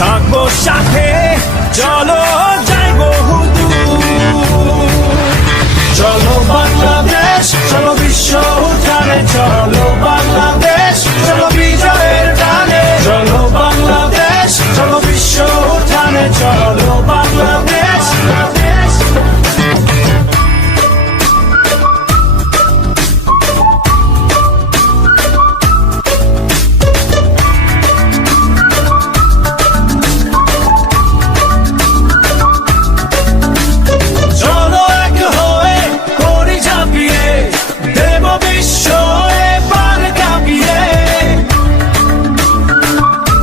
থাকবো সাথে, চলো যাই বহুদূর। চলো বাংলাদেশ, চলো বিশ্ব উঠানে, চলো